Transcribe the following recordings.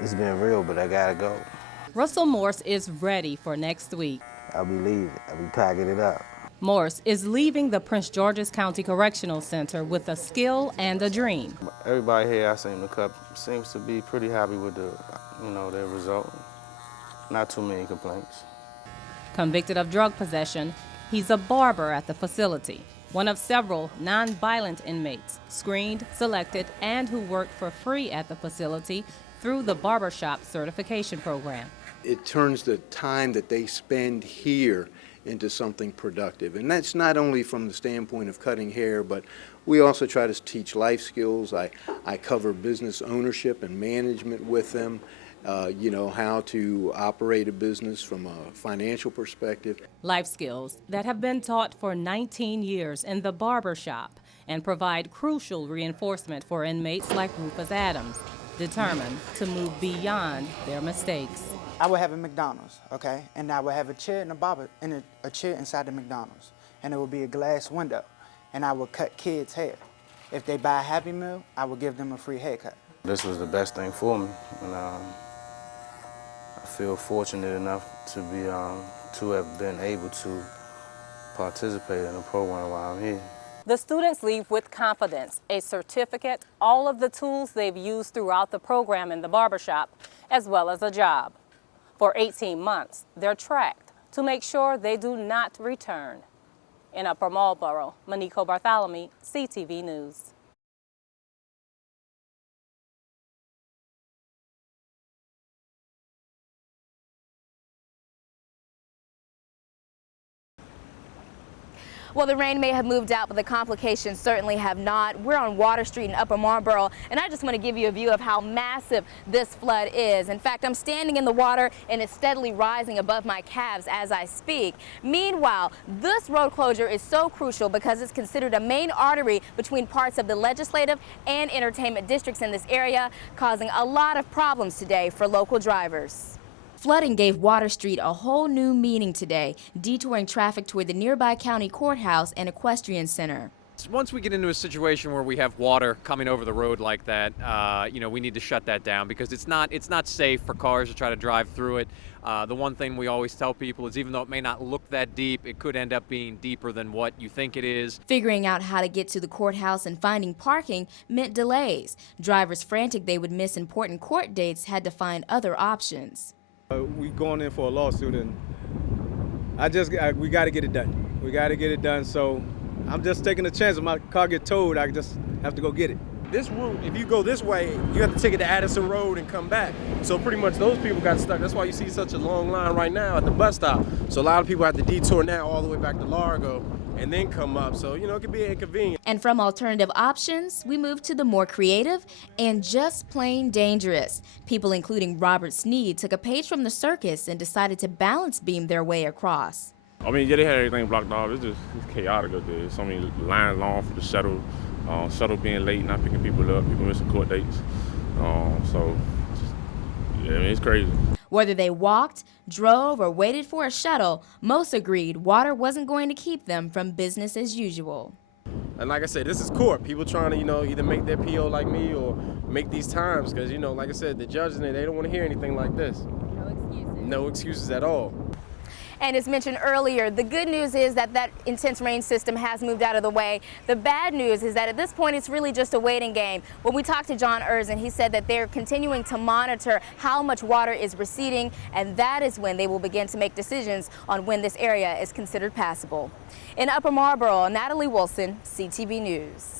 It's been real, but I gotta go. Russell Morse is ready for next week. I'll be leaving. I'll be packing it up. Morse is leaving the Prince George's County Correctional Center with a skill and a dream. Everybody here I seen the cup seems to be pretty happy with their result. Not too many complaints. Convicted of drug possession, he's a barber at the facility, one of several non-violent inmates screened, selected, and who worked for free at the facility through the barbershop certification program. It turns the time that they spend here into something productive. And that's not only from the standpoint of cutting hair, but we also try to teach life skills. I cover business ownership and management with them, how to operate a business from a financial perspective. Life skills that have been taught for 19 years in the barbershop and provide crucial reinforcement for inmates like Rufus Adams, determined to move beyond their mistakes. I would have a McDonald's, okay? And I would have a chair and a chair inside the McDonald's. And it would be a glass window. And I would cut kids' hair. If they buy a Happy Meal, I would give them a free haircut. This was the best thing for me, and I feel fortunate enough to have been able to participate in the program while I'm here. The students leave with confidence, a certificate, all of the tools they've used throughout the program in the barbershop, as well as a job. For 18 months, they're tracked to make sure they do not return. In Upper Marlboro, Maniko Bartholomew, CTV News. Well, the rain may have moved out, but the complications certainly have not. We're on Water Street in Upper Marlboro, and I just want to give you a view of how massive this flood is. In fact, I'm standing in the water, and it's steadily rising above my calves as I speak. Meanwhile, this road closure is so crucial because it's considered a main artery between parts of the legislative and entertainment districts in this area, causing a lot of problems today for local drivers. Flooding gave Water Street a whole new meaning today, detouring traffic toward the nearby county courthouse and equestrian center. Once we get into a situation where we have water coming over the road like that, we need to shut that down because it's not safe for cars to try to drive through it. The one thing we always tell people is even though it may not look that deep, it could end up being deeper than what you think it is. Figuring out how to get to the courthouse and finding parking meant delays. Drivers frantic they would miss important court dates had to find other options. We going in for a lawsuit, and we got to get it done. We got to get it done, so I'm just taking a chance. If my car get towed, I just have to go get it. This route, if you go this way, you have to take it to Addison Road and come back. So pretty much those people got stuck. That's why you see such a long line right now at the bus stop. So a lot of people have to detour now all the way back to Largo and then come up. So, it can be inconvenient. And from alternative options, we move to the more creative and just plain dangerous. People including Robert Sneed took a page from the circus and decided to balance beam their way across. I mean, yeah, they had everything blocked off. It's chaotic up there. So many lines long for the shuttle. Shuttle being late, not picking people up, people missing court dates. It's crazy. Whether they walked, drove, or waited for a shuttle, most agreed water wasn't going to keep them from business as usual. And like I said, this is court. People trying to, either make their PO like me or make these times because, like I said, the judges, they don't want to hear anything like this. No excuses. No excuses at all. And as mentioned earlier, the good news is that intense rain system has moved out of the way. The bad news is that at this point, it's really just a waiting game. When we talked to John Erzin, he said that they're continuing to monitor how much water is receding, and that is when they will begin to make decisions on when this area is considered passable. In Upper Marlboro, Natalie Wilson, CTV News.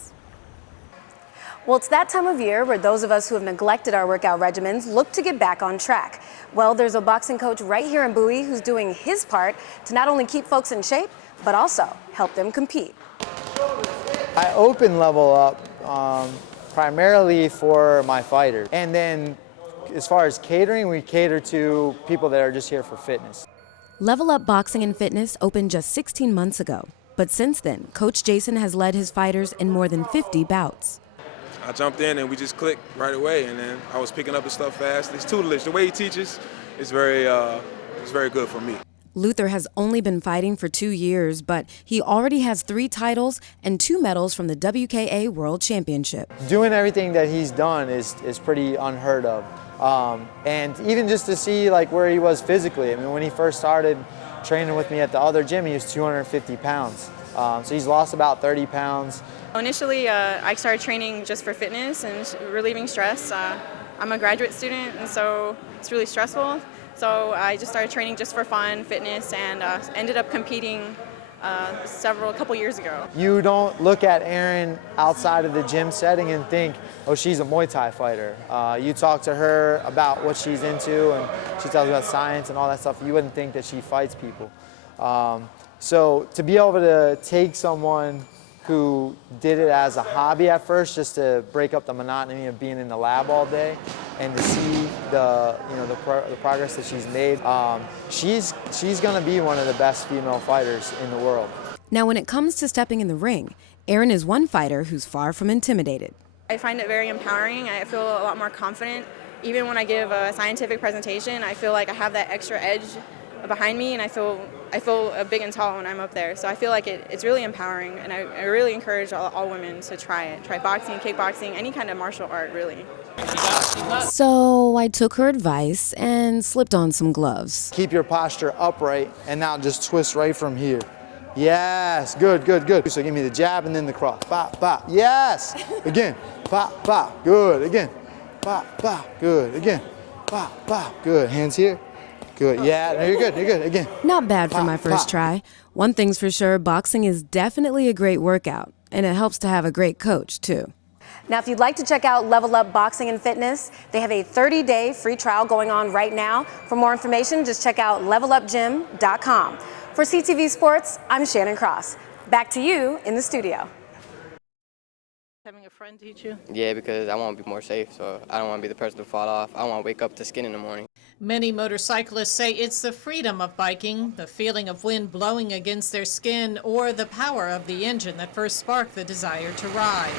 Well, it's that time of year where those of us who have neglected our workout regimens look to get back on track. Well, there's a boxing coach right here in Bowie who's doing his part to not only keep folks in shape, but also help them compete. I open level up primarily for my fighters. And then as far as catering, we cater to people that are just here for fitness. Level Up Boxing and Fitness opened just 16 months ago. But since then, Coach Jason has led his fighters in more than 50 bouts. I jumped in and we just clicked right away, and then I was picking up the stuff fast. His tutelage, the way he teaches, is very good for me. Luther has only been fighting for 2 years, but he already has 3 titles and 2 medals from the WKA World Championship. Doing everything that he's done is pretty unheard of. And even just to see like where he was physically. I mean, when he first started training with me at the other gym, he was 250 pounds. So he's lost about 30 pounds. Initially, I started training just for fitness and relieving stress. I'm a graduate student, and so it's really stressful. So I just started training just for fun, fitness, and ended up competing a couple years ago. You don't look at Erin outside of the gym setting and think, oh, she's a Muay Thai fighter. You talk to her about what she's into, and she tells you about science and all that stuff. You wouldn't think that she fights people. So to be able to take someone who did it as a hobby at first, just to break up the monotony of being in the lab all day, and to see the progress that she's made, she's going to be one of the best female fighters in the world. Now, when it comes to stepping in the ring, Erin is one fighter who's far from intimidated. I find it very empowering. I feel a lot more confident. Even when I give a scientific presentation, I feel like I have that extra edge behind me, and I feel big and tall when I'm up there. So I feel like it's really empowering, and I really encourage all women to try it. Try boxing, kickboxing, any kind of martial art, really. So I took her advice and slipped on some gloves. Keep your posture upright, and now just twist right from here. Yes, good, good, good. So give me the jab and then the cross. Bop, bop, yes. Again, bop, bop, good. Again, bop, bop, good. Again, bop, bop, good. Hands here. Good, yeah, no, you're good, again. Not bad for my first try. One thing's for sure, boxing is definitely a great workout, and it helps to have a great coach, too. Now, if you'd like to check out Level Up Boxing and Fitness, they have a 30-day free trial going on right now. For more information, just check out levelupgym.com. For CTV Sports, I'm Shannon Cross. Back to you in the studio. Having a friend teach you? Yeah, because I want to be more safe, so I don't want to be the person to fall off. I want to wake up to skin in the morning. Many motorcyclists say it's the freedom of biking, the feeling of wind blowing against their skin, or the power of the engine that first sparked the desire to ride.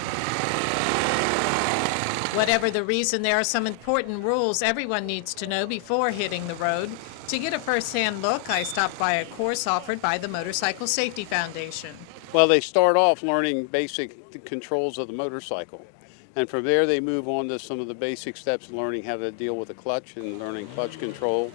Whatever the reason, there are some important rules everyone needs to know before hitting the road. To get a first-hand look, I stopped by a course offered by the Motorcycle Safety Foundation. Well, they start off learning basic controls of the motorcycle. And from there, they move on to some of the basic steps in learning how to deal with the clutch and learning clutch control.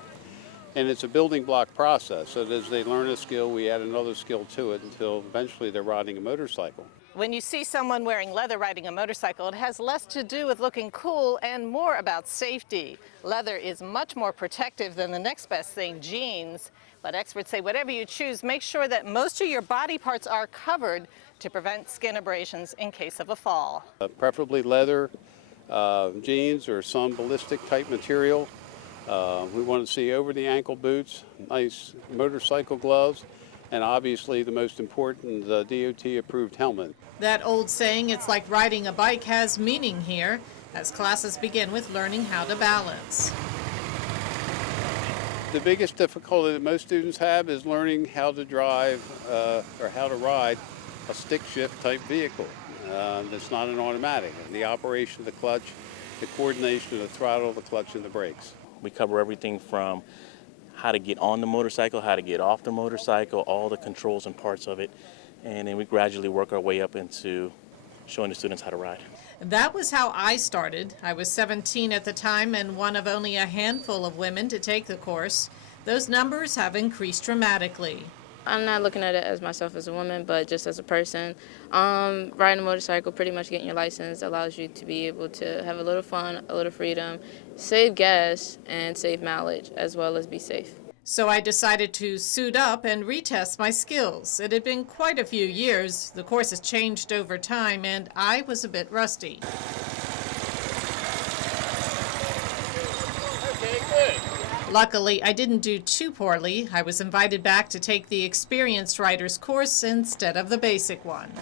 And it's a building block process. So as they learn a skill, we add another skill to it until eventually they're riding a motorcycle. When you see someone wearing leather riding a motorcycle, it has less to do with looking cool and more about safety. Leather is much more protective than the next best thing, jeans. But experts say whatever you choose, make sure that most of your body parts are covered to prevent skin abrasions in case of a fall. Preferably leather, jeans, or some ballistic type material. We want to see over the ankle boots, nice motorcycle gloves, and obviously the most important, the DOT approved helmet. That old saying, it's like riding a bike, has meaning here, as classes begin with learning how to balance. The biggest difficulty that most students have is learning how to drive or how to ride a stick shift type vehicle. That's not an automatic. The operation of the clutch, the coordination of the throttle, the clutch, and the brakes. We cover everything from how to get on the motorcycle, how to get off the motorcycle, all the controls and parts of it, and then we gradually work our way up into showing the students how to ride. That was how I started. I was 17 at the time and one of only a handful of women to take the course. Those numbers have increased dramatically. I'm not looking at it as myself as a woman, but just as a person. Riding a motorcycle, pretty much getting your license, allows you to be able to have a little fun, a little freedom, save gas, and save mileage, as well as be safe. So I decided to suit up and retest my skills. It had been quite a few years. The course has changed over time, and I was a bit rusty. Okay, good. Luckily, I didn't do too poorly. I was invited back to take the experienced rider's course instead of the basic one.